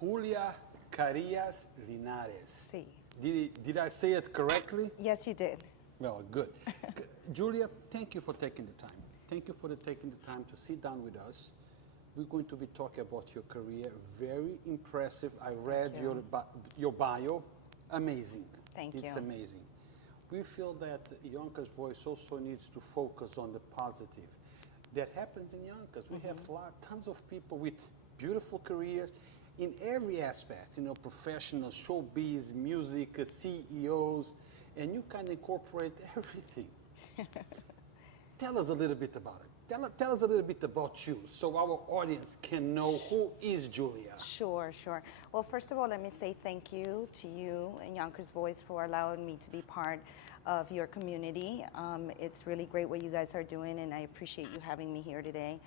Julia Carias-Linares. Sí. Did I say it correctly? Yes, you did. Well, good. Julia, thank you for taking the time. Thank you for taking the time to sit down with us. We're going to be talking about your career. Very impressive. I read your bio. Amazing. Thank you. It's amazing. We feel that Yonkers Voice also needs to focus on the positive. That happens in Yonkers. We have tons of people with beautiful careers in every aspect, professional, showbiz, music, CEOs, and you can incorporate everything. Tell us a little bit about it. Tell us a little bit about you so our audience can know who is Julia. Sure. Well, first of all, let me say thank you to you and Yonkers Voice for allowing me to be part of your community. It's really great what you guys are doing, and I appreciate you having me here today.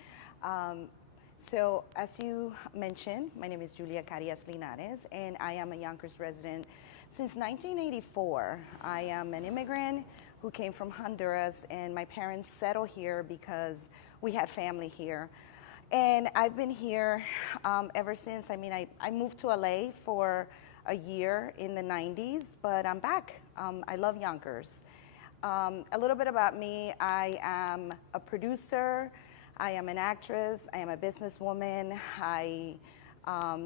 So, as you mentioned, my name is Julia Carias-Linares, and I am a Yonkers resident since 1984. I am an immigrant who came from Honduras, and my parents settled here because we had family here. And I've been here ever since. I mean, I moved to LA for a year in the 90s, but I'm back. I love Yonkers. A little bit about me: I am a producer, I am an actress, I am a businesswoman. I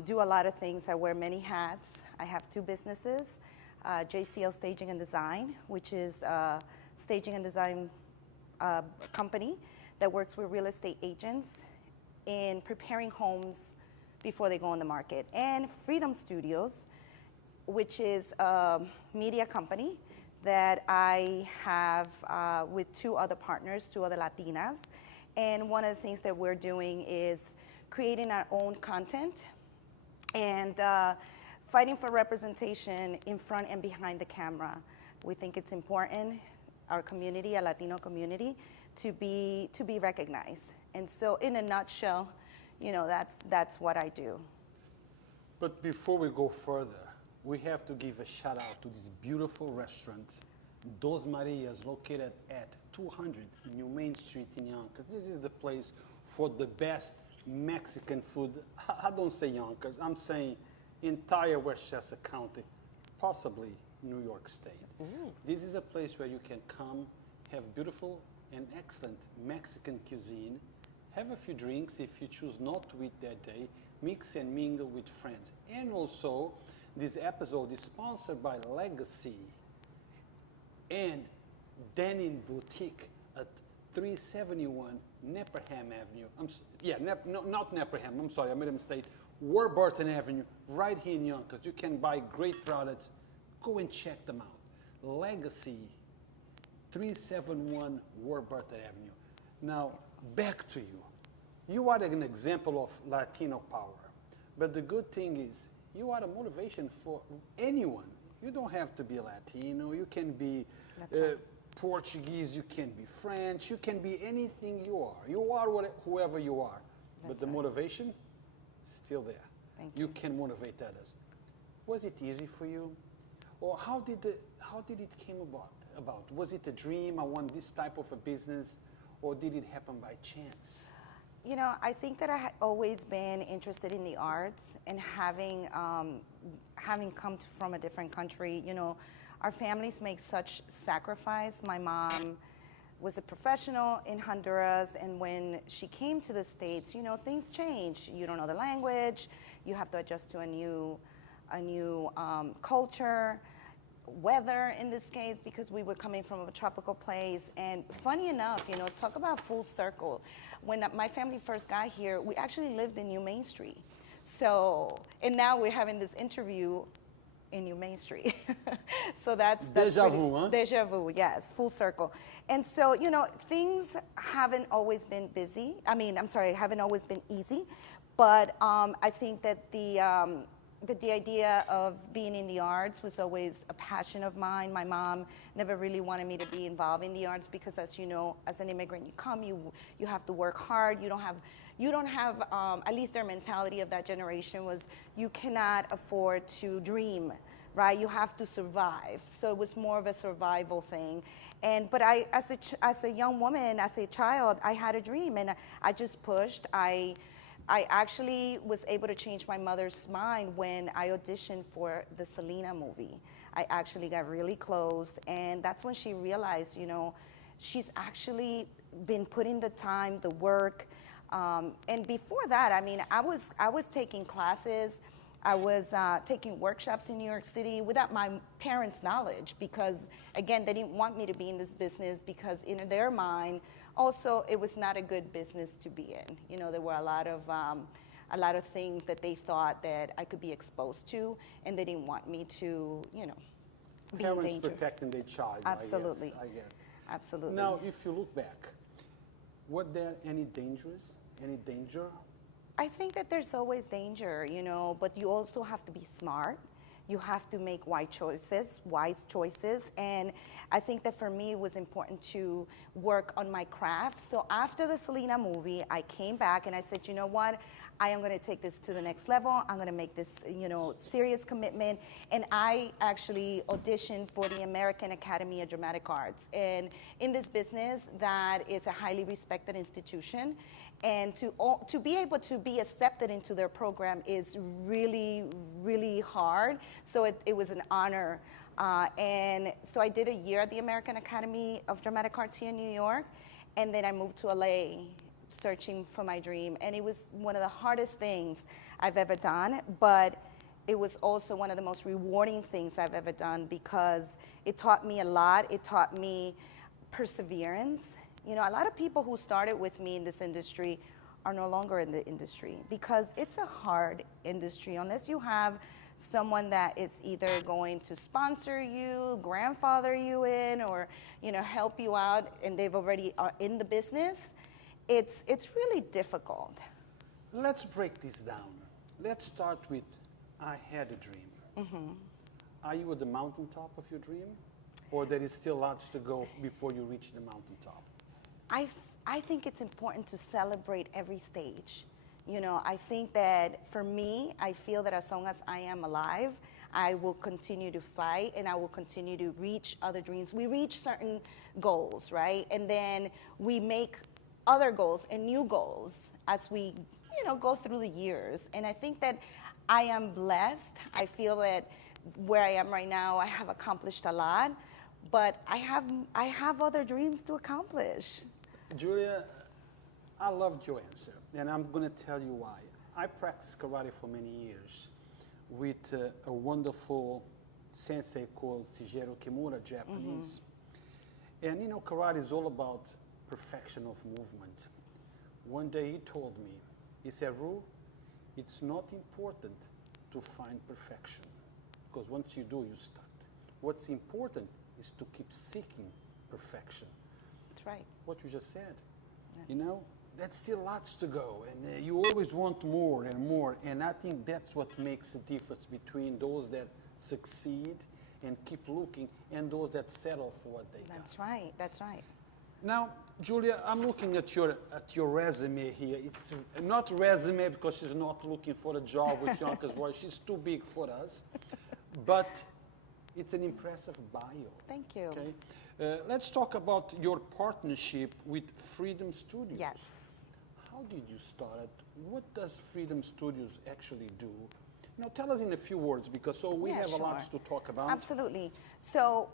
do a lot of things. I wear many hats. I have two businesses, JCL Staging and Design, which is a staging and design company that works with real estate agents in preparing homes before they go on the market. And Freedom Studios, which is a media company that I have with two other partners, two other Latinas. And one of the things that we're doing is creating our own content and fighting for representation in front and behind the camera. We think it's important, our community, our Latino community, to be recognized. And so in a nutshell, that's what I do. But before we go further, we have to give a shout out to this beautiful restaurant, Dos Marias, located at 200 New Main Street in Yonkers. This is the place for the best Mexican food. I don't say Yonkers, I'm saying entire Westchester County, possibly New York State. Ooh. This is a place where you can come, have beautiful and excellent Mexican cuisine, have a few drinks if you choose not to eat that day, mix and mingle with friends. And also, this episode is sponsored by Legacy and Denim Boutique at 371 Neperham Avenue. Not Neperham, I'm sorry, I made a mistake. Warburton Avenue, right here in Yonkers. You can buy great products. Go and check them out. Legacy, 371 Warburton Avenue. Now, back to you. You are an example of Latino power. But the good thing is, you are a motivation for anyone. You don't have to be Latino. You can be Portuguese. You can be French. You can be anything you are. You are whoever you are. But the motivation is still there. Thank you. You can motivate others. Was it easy for you? Or how did it came about? Was it a dream? I want this type of a business? Or did it happen by chance? I think that I had always been interested in the arts, and having come from a different country, our families make such sacrifice. My mom was a professional in Honduras, and when she came to the States, things change. You don't know the language, you have to adjust to a new culture, weather in this case, because we were coming from a tropical place. And funny enough, talk about full circle. When my family first got here, we actually lived in New Main Street. So, and now we're having this interview in New Main Street. So that's Deja vu, huh? Deja vu, yes, full circle. And so, things haven't always been haven't always been easy. But I think that the idea of being in the arts was always a passion of mine. My mom never really wanted me to be involved in the arts because, as you know, as an immigrant, you have to work hard. You don't have at least their mentality of that generation was you cannot afford to dream, right? You have to survive. So it was more of a survival thing. But I, as a young woman, as a child, I had a dream, and I just pushed. I I actually was able to change my mother's mind when I auditioned for the Selena movie. I actually got really close, and that's when she realized, you know, she's actually been putting the time, the work, and before that, I mean, I was taking classes, I was taking workshops in New York City without my parents' knowledge because, again, they didn't want me to be in this business because in their mind, also, it was not a good business to be in. You know, there were a lot of things that they thought that I could be exposed to, and they didn't want me to, you know, be in Parents danger. protecting their child. Absolutely. I guess. Absolutely. Now, if you look back, were there any danger? I think that there's always danger, you know, but you also have to be smart. You have to make wise choices. And I think that for me, it was important to work on my craft. So after the Selena movie, I came back and I said, you know what? I am going to take this to the next level. I'm going to make this, you know, serious commitment. And I actually auditioned for the American Academy of Dramatic Arts. And in this business, that is a highly respected institution. And to be able to be accepted into their program is really, really hard. So it was an honor. And so I did a year at the American Academy of Dramatic Arts here in New York. And then I moved to LA searching for my dream. And it was one of the hardest things I've ever done. But it was also one of the most rewarding things I've ever done because it taught me a lot. It taught me perseverance. You know, a lot of people who started with me in this industry are no longer in the industry because it's a hard industry unless you have someone that is either going to sponsor you, grandfather you in, or, you know, help you out and they've already are in the business. It's really difficult. Let's break this down. Let's start with I had a dream. Mm-hmm. Are you at the mountaintop of your dream? Or there is still lots to go before you reach the mountaintop? I think it's important to celebrate every stage. You know, I think that for me, I feel that as long as I am alive, I will continue to fight and I will continue to reach other dreams. We reach certain goals, right? And then we make other goals and new goals as we, you know, go through the years. And I think that I am blessed. I feel that where I am right now, I have accomplished a lot, but I have other dreams to accomplish. Julia, I loved your answer, and I'm going to tell you why. I practiced karate for many years with a wonderful sensei called Shigeru Kimura, Japanese. And you know, karate is all about perfection of movement. One day he told me, he said, Ru, it's not important to find perfection, because once you do, you start. What's important is to keep seeking perfection. That's right. What you just said. Yeah. You know, that's still lots to go, and you always want more and more, and I think that's what makes the difference between those that succeed and keep looking and those that settle for what they got. That's right, that's right. Now, Julia, I'm looking at your resume here. It's not resume because she's not looking for a job with Yonkers Voice. She's too big for us, but it's an impressive bio. Thank you. Okay? Let's talk about your partnership with Freedom Studios. Yes. How did you start it? What does Freedom Studios actually do? Now, tell us in a few words, because we Yeah, have a lot sure. to talk about. Absolutely. So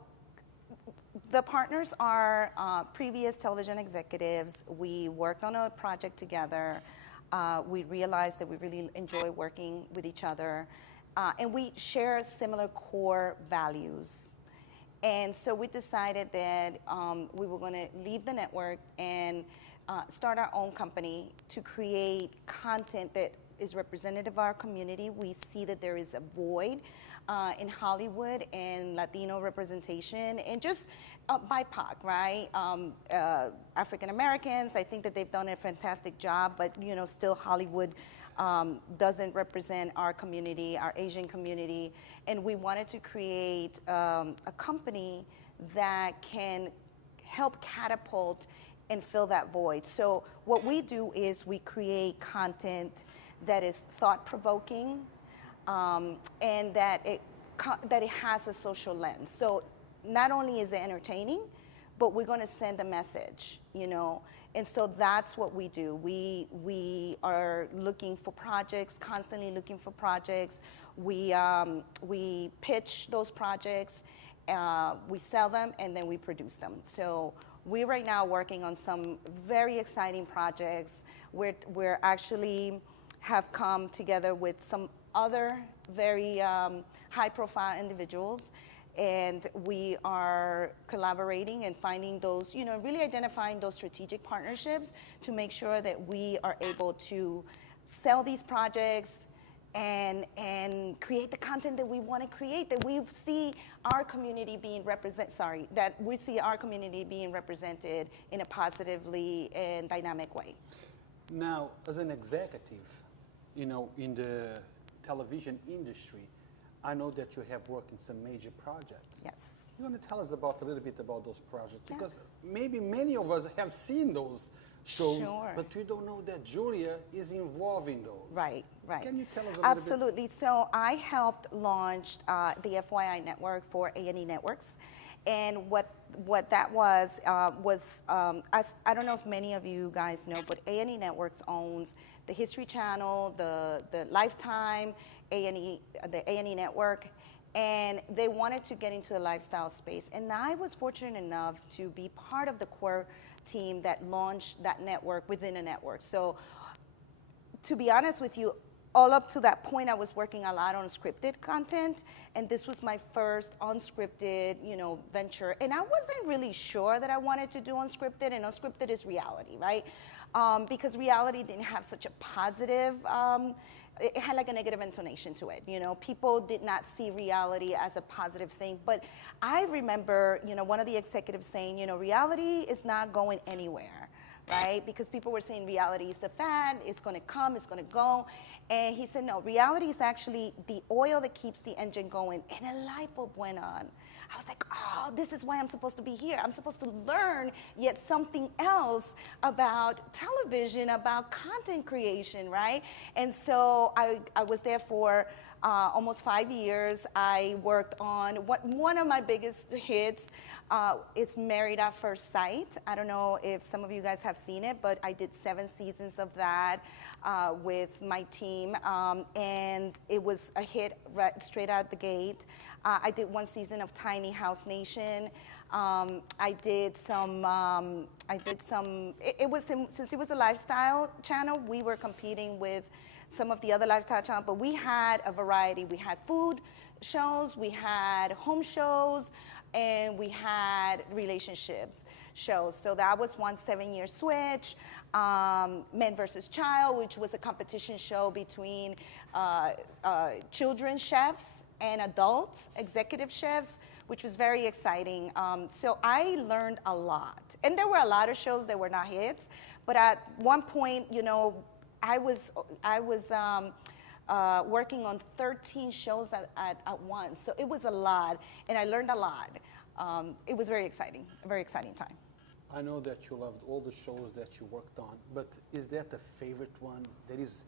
the partners are previous television executives. We worked on a project together. We realized that we really enjoy working with each other. And we share similar core values. And so we decided that we were going to leave the network and start our own company to create content that is representative of our community. We see that there is a void in Hollywood and Latino representation and just BIPOC, right? African Americans, I think that they've done a fantastic job, but you know, still Hollywood doesn't represent our community, our Asian community, and we wanted to create a company that can help catapult and fill that void. So what we do is we create content that is thought-provoking and that it has a social lens. So not only is it entertaining, but we're going to send a message, you know. And so that's what we do. We are looking for projects, constantly looking for projects. We pitch those projects, we sell them, and then we produce them. So we're right now working on some very exciting projects. We're actually have come together with some other very high-profile individuals, and we are collaborating and finding those, you know, really identifying those strategic partnerships to make sure that we are able to sell these projects and create the content that we want to create, that we see our community being represented in a positively and dynamic way. Now, as an executive, you know, in the television industry, I know that you have worked in some major projects. Yes. You want to tell us a little bit about those projects? Yeah. Because maybe many of us have seen those shows, Sure. but we don't know that Julia is involved in those. Right, right. Can you tell us a little Absolutely. So I helped launch the FYI network for A&E Networks. And what that was, I don't know if many of you guys know, but A&E Networks owns the History Channel, the Lifetime, the A&E Network, and they wanted to get into the lifestyle space. And I was fortunate enough to be part of the core team that launched that network within a network. So to be honest with you, all up to that point, I was working a lot on scripted content, and this was my first unscripted, you know, venture. And I wasn't really sure that I wanted to do unscripted, and unscripted is reality, right? Because reality didn't have such a positive, it had like a negative intonation to it. You know, people did not see reality as a positive thing. But I remember, you know, one of the executives saying, you know, reality is not going anywhere, right? Because people were saying reality is a fad, it's going to come, it's going to go. And he said, no, reality is actually the oil that keeps the engine going. And a light bulb went on. I was like, oh, this is why I'm supposed to be here. I'm supposed to learn yet something else about television, about content creation, right? And so I was there for almost 5 years. I worked on one of my biggest hits is Married at First Sight. I don't know if some of you guys have seen it, but I did 7 seasons of that with my team, and it was a hit right straight out the gate. I did 1 season of Tiny House Nation. I did some, since it was a lifestyle channel, we were competing with some of the other lifestyle channels, but we had a variety. We had food shows, we had home shows, and we had relationships shows. So that was one 7-year switch. Men versus Child, which was a competition show between children chefs and adults, executive chefs, which was very exciting. So I learned a lot. And there were a lot of shows that were not hits, but at one point, you know, I was working on 13 shows at once. So it was a lot, and I learned a lot. It was very exciting, a very exciting time. I know that you loved all the shows that you worked on, but is that a favorite one? There is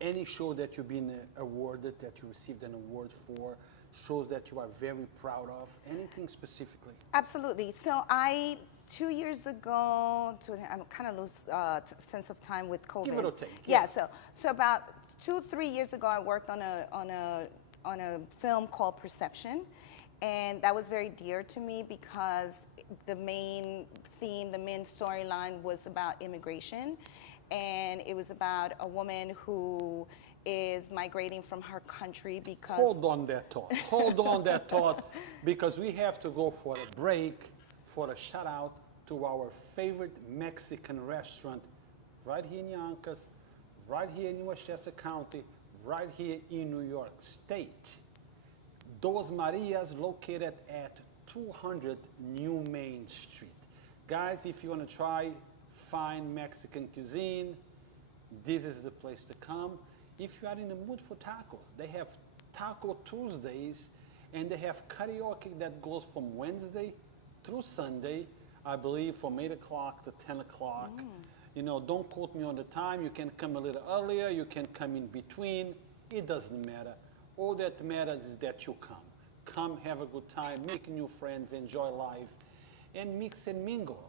any show that you've been awarded, that you received an award for, shows that you are very proud of, anything specifically? Absolutely. So 2 years ago, I'm kind of lose sense of time with COVID. Give it or take. Yeah. So about 2-3 years ago, I worked on a film called Perception, and that was very dear to me because the main theme, the main storyline was about immigration, and it was about a woman who is migrating from her country because... Hold on that thought. Hold on that thought, because we have to go for a break, for a shout out to our favorite Mexican restaurant right here in Yonkers, right here in Westchester County, right here in New York State. Dos Marias, located at 200 New Main Street. Guys, if you want to try fine Mexican cuisine, this is the place to come. If you are in the mood for tacos, they have Taco Tuesdays, and they have karaoke that goes from Wednesday through Sunday, I believe from 8 o'clock to 10 o'clock. You know, don't quote me on the time. You can come a little earlier, you can come in between. It doesn't matter. All that matters is that you come. Come, have a good time, make new friends, enjoy life. and mix and mingle.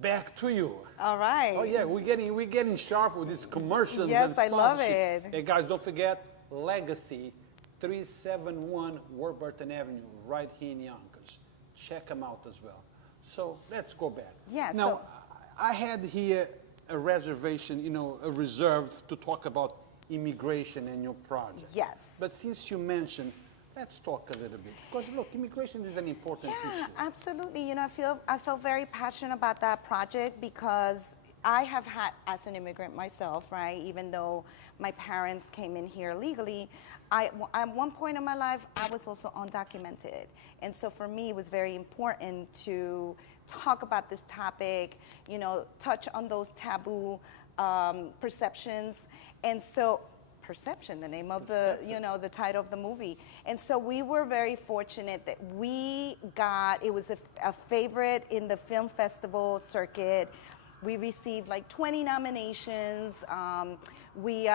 Back to you. All right. Oh yeah, we're getting sharp with these commercials. Yes, and I love sponsorship. it. Hey guys, don't forget Legacy, 371 Warburton Avenue, right here in Yonkers. Check them out as well. So let's go back. Yeah, Now, so- I had here a reservation, you know, a reserve to talk about immigration and your project. Yes. But since you mentioned, let's talk a little bit. Because look, immigration is an important Yeah, issue. absolutely. You know, I feel very passionate about that project because I have had, as an immigrant myself, right, even though my parents came in here legally, at one point in my life, I was also undocumented. And so for me, it was very important to talk about this topic, you know, touch on those taboo perceptions. And so, Perception, the name of the, you know, the title of the movie. And so we were very fortunate that we got, it was a favorite in the film festival circuit. We received like 20 nominations. We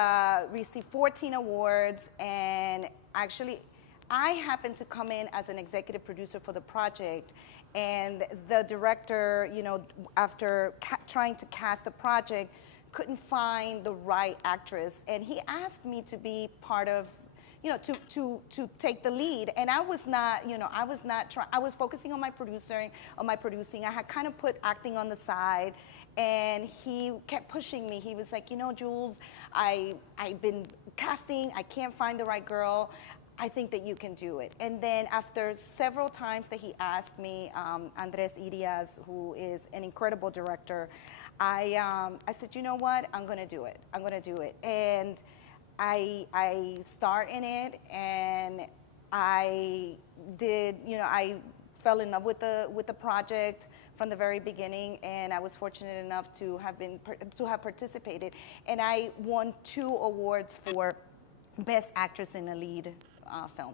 received 14 awards, and actually I happened to come in as an executive producer for the project, and the director, you know, after trying to cast the project, couldn't find the right actress, and he asked me to be part of, you know, to take the lead. And I was not, you know, I was focusing on my producing. I had kind of put acting on the side, and he kept pushing me. He was like, you know, Jules, I've been casting, I can't find the right girl. I think that you can do it. And then after several times that he asked me, Andres Irias, who is an incredible director, I said, you know what, I'm gonna do it. I'm gonna do it. And I start in it, and I did, you know, I fell in love with the project from the very beginning, and I was fortunate enough to have participated. And I won 2 awards for Best Actress in a Lead film.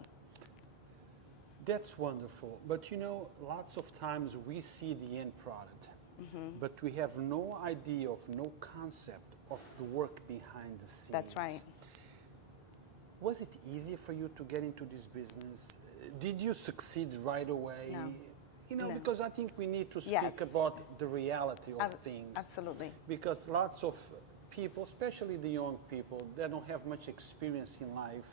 That's wonderful. But you know, lots of times we see the end product, but we have no idea no concept of the work behind the scenes. That's right. Was it easy for you to get into this business? Did you succeed right away? No. You know, No. because I think we need to speak Yes. about the reality of things. Absolutely. Because lots of people, especially the young people, that don't have much experience in life,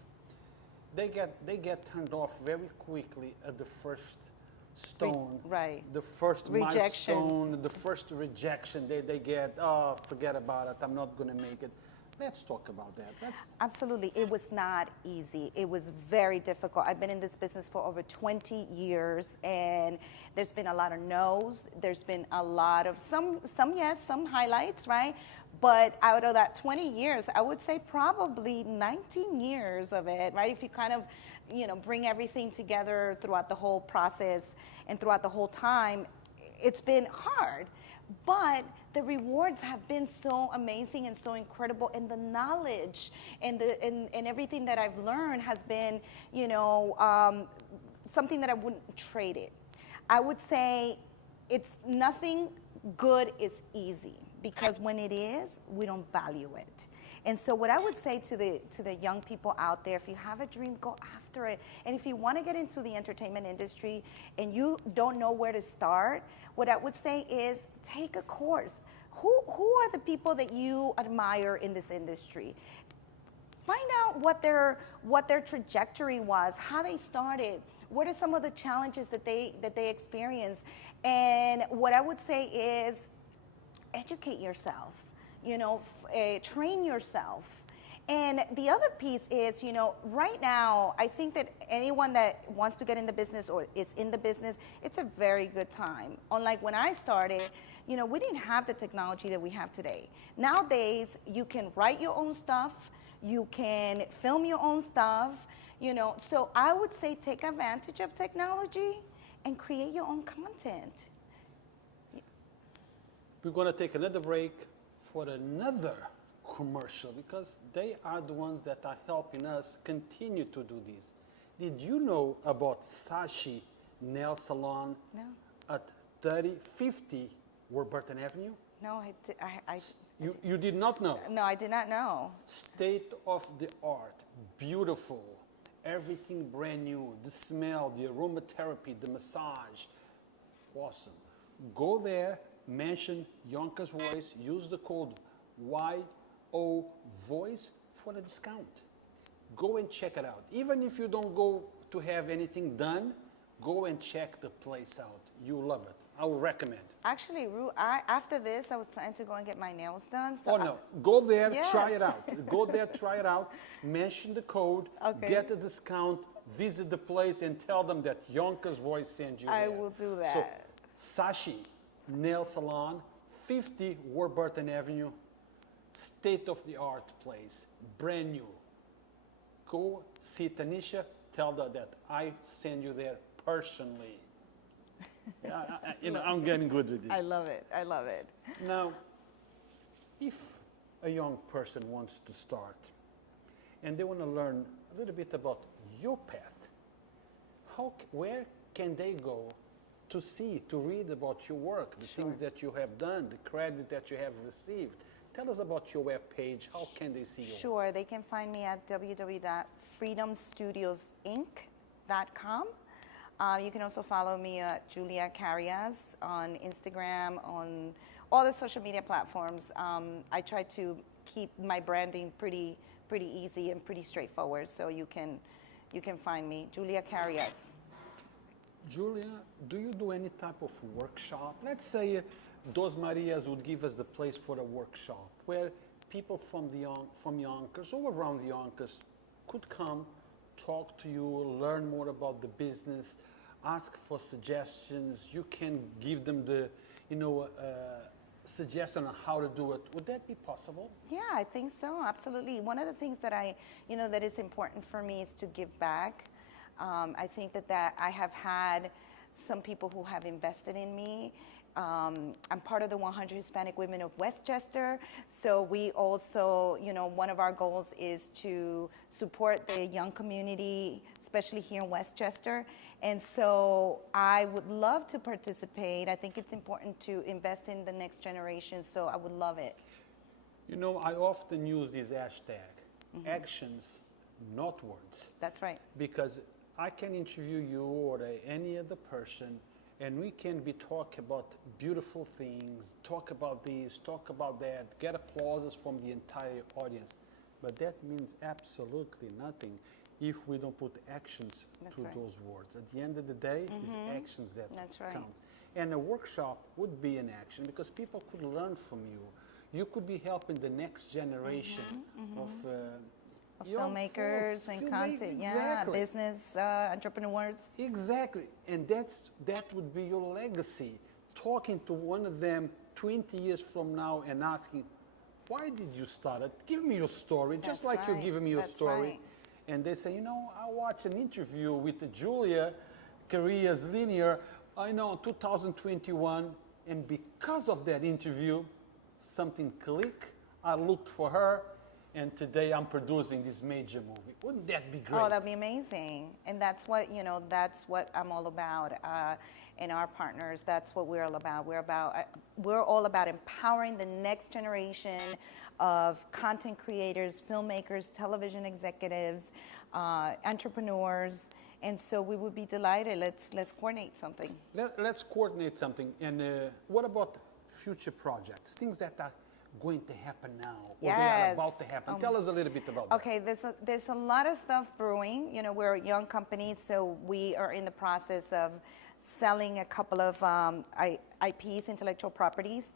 they get turned off very quickly at the first stone, right. the first Rejection. milestone, the first rejection they get. Oh, forget about it. I'm not going to make it. Let's talk about that. Absolutely. It was not easy. It was very difficult. I've been in this business for over 20 years, and there's been a lot of no's. There's been a lot of some yes, some highlights, right? But out of that 20 years, I would say probably 19 years of it, right? If you kind of, you know, bring everything together throughout the whole process and throughout the whole time, it's been hard. But the rewards have been so amazing and so incredible, and the knowledge and everything that I've learned has been, you know, something that I wouldn't trade it. I would say it's nothing good is easy, because when it is, we don't value it. And so what I would say to the young people out there, if you have a dream, go after it. And if you want to get into the entertainment industry and you don't know where to start, what I would say is take a course. Who are the people that you admire in this industry? Find out what their trajectory was, how they started, what are some of the challenges that they experienced. And what I would say is educate yourself, you know, train yourself. And the other piece is, you know, right now, I think that anyone that wants to get in the business or is in the business, it's a very good time. Unlike when I started, you know, we didn't have the technology that we have today. Nowadays, you can write your own stuff, you can film your own stuff, you know. So I would say take advantage of technology and create your own content. We're going to take another break for another commercial, because they are the ones that are helping us continue to do this. Did you know about Sashi Nail Salon No. at 3050 Warburton Avenue? No, You did not know? no, I did not know. State of the art, beautiful, everything brand new, the smell, the aromatherapy, the massage, awesome. go there, mention Yonkers Voice, use the code YO Voice for the discount. Go and check it out. Even if you don't go to have anything done, go and check the place out. You'll love it. I would recommend. Actually, Ru, after this, I was planning to go and get my nails done. So Oh no, go there, Yes. try it out. Go there, try it out. Mention the code, Okay. get a discount, visit the place, and tell them that Yonkers Voice sent you I there. will do So, that. Sashi Nail Salon, 50 Warburton Avenue, state-of-the-art place, brand new. Go see Tanisha, tell her that I send you there personally. Yeah, I'm getting good with this. I love it. I love it. Now, if a young person wants to start and they want to learn a little bit about your path, where can they go to see, to read about your work, the things that you have done, the credit that you have received? Tell us about your web page. How can they see you? Sure. They can find me at www.freedomstudiosinc.com. You can also follow me at Julia Carias on Instagram, on all the social media platforms. I try to keep my branding pretty easy and pretty straightforward, so you can find me, Julia Carias. Julia, do you do any type of workshop? Let's say Dos Marias would give us the place for a workshop where people from Yonkers or around the Yonkers could come, talk to you, learn more about the business, ask for suggestions. You can give them the, suggestion on how to do it. Would that be possible? Yeah, I think so. Absolutely. One of the things that that is important for me is to give back. I think that I have had some people who have invested in me. I'm part of the 100 Hispanic Women of Westchester. So we also, one of our goals is to support the young community, especially here in Westchester. And so I would love to participate. I think it's important to invest in the next generation. So I would love it. I often use this hashtag, actions, not words. That's right. Because I can interview you or any other person, and we can be talk about beautiful things, talk about this, talk about that, get applauses from the entire audience. But that means absolutely nothing if we don't put actions to those words. At the end of the day, it's actions that count. And a workshop would be an action because people could learn from you. You could be helping the next generation of filmmakers and content, exactly. Business entrepreneurs. Exactly, and that would be your legacy. Talking to one of them 20 years from now and asking, why did you start it? Give me your story, just like you're giving me your story. Right. And they say, I watched an interview with Julia Carias-Linares, in 2021, and because of that interview, something clicked. I looked for her, and today I'm producing this major movie. Wouldn't that be great? Oh, that'd be amazing. And that's what, that's what I'm all about. And our partners, that's what we're all about. We're all about empowering the next generation of content creators, filmmakers, television executives, entrepreneurs. And so we would be delighted. Let's coordinate something. Let's coordinate something. And what about future projects, things that are going to happen now, or they are about to happen? Tell us a little bit about that. Okay, there's a lot of stuff brewing. We're a young company, so we are in the process of selling a couple of IPs, intellectual properties.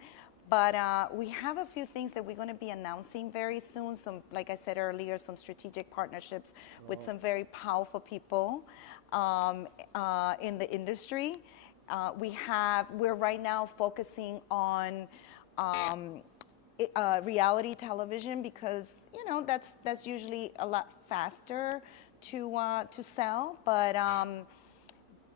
But we have a few things that we're going to be announcing very soon. Some, like I said earlier, some strategic partnerships with some very powerful people in the industry. We're right now focusing on reality television because that's usually a lot faster to sell.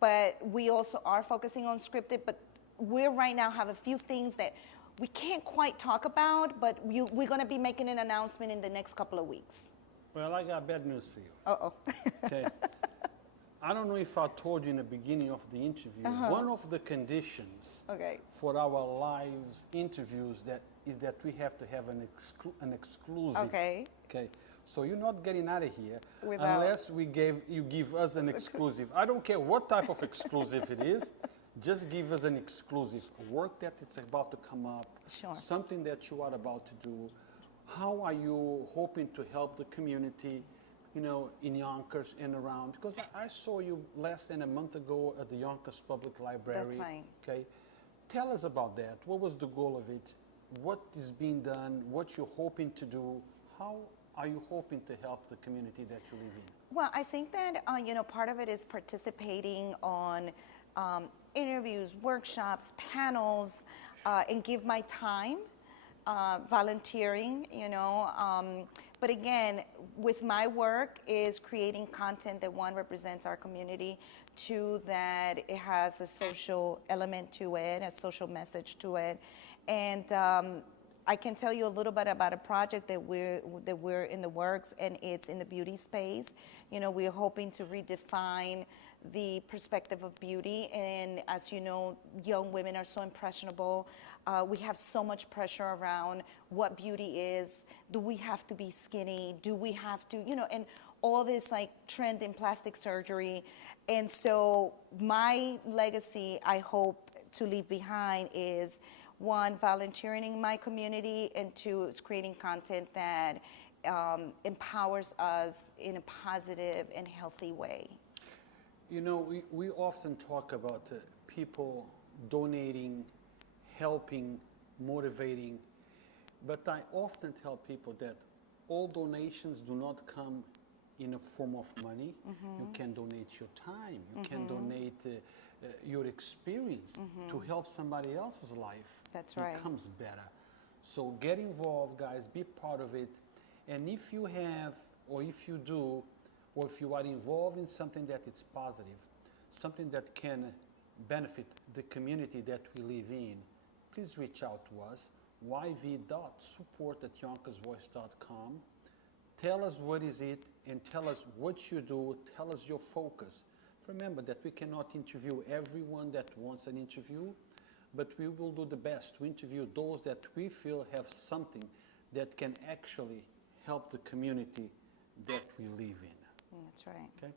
But we also are focusing on scripted. But we right now have a few things that we can't quite talk about, but we're going to be making an announcement in the next couple of weeks. Well, I got bad news for you. Uh-oh. Okay. I don't know if I told you in the beginning of the interview, one of the conditions for our live interviews is that we have to have an exclusive. Okay. Okay. So you're not getting out of here unless you give us an exclusive. I don't care what type of exclusive it is. Just give us an exclusive work that it's about to come up, Sure. something that you are about to do. How are you hoping to help the community, you know, in Yonkers and around? Because I saw you less than a month ago at the Yonkers Public Library. That's right. Okay, tell us about that. What was the goal of it? What is being done? What you're hoping to do? How are you hoping to help the community that you live in? Well, I think that, you know, part of it is participating on interviews, workshops, panels, and give my time, volunteering, you know. But again, with my work is creating content that, one, represents our community, two, that it has a social element to it, a social message to it. And I can tell you a little bit about a project that we're in the works, and it's in the beauty space. You know, we're hoping to redefine the perspective of beauty, and as you know, young women are so impressionable. We have so much pressure around what beauty is. Do we have to be skinny? Do we have to, you know, and all this like trend in plastic surgery. And so my legacy, I hope to leave behind, is one, volunteering in my community, and two, is creating content that empowers us in a positive and healthy way. You know, we often talk about people donating, helping, motivating, but I often tell people that all donations do not come in a form of money. You can donate your time, you can donate your experience to help somebody else's life. That's right. Becomes better. So get involved, guys, be part of it. And if you have, or if you do, or if you are involved in something that is positive, something that can benefit the community that we live in, please reach out to us, yv.support@yonkersvoice.com. Tell us what is it, and tell us what you do, tell us your focus. Remember that we cannot interview everyone that wants an interview, but we will do the best to interview those that we feel have something that can actually help the community that we live in. That's right. Okay.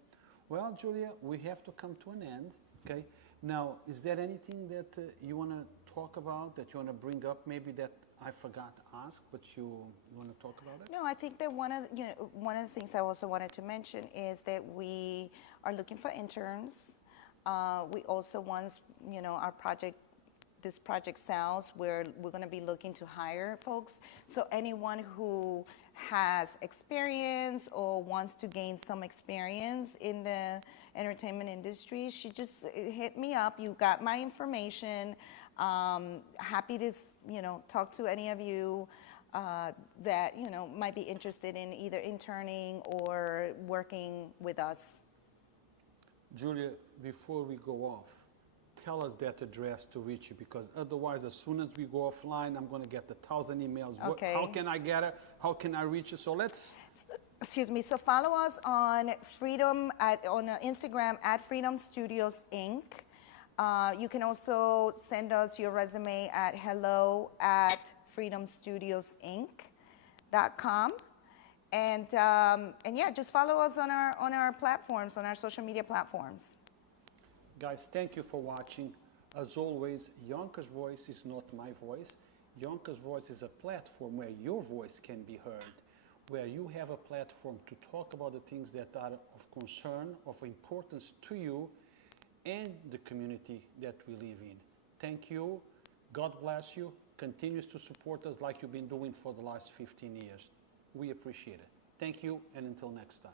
Well, Julia, we have to come to an end. Okay. Now, is there anything that you want to talk about, that you want to bring up, maybe that I forgot to ask, but you want to talk about it? No, I think that one of the things I also wanted to mention is that we are looking for interns. We also, once this project sells, we're going to be looking to hire folks. So anyone who has experience or wants to gain some experience in the entertainment industry should just hit me up. You got my information. Happy to talk to any of you that might be interested in either interning or working with us. Julia, before we go off, tell us that address to reach you, because otherwise, as soon as we go offline, I'm going to get 1,000 emails. Okay. How can I get it? How can I reach you? So let's... Excuse me. So follow us on on Instagram at Freedom Studios Inc. You can also send us your resume at hello@freedomstudiosinc.com. And yeah, just follow us on our platforms, on our social media platforms. Guys, thank you for watching. As always, Yonkers Voice is not my voice. Yonkers Voice is a platform where your voice can be heard, where you have a platform to talk about the things that are of concern, of importance to you and the community that we live in. Thank you. God bless you. Continues to support us like you've been doing for the last 15 years. We appreciate it. Thank you, and until next time.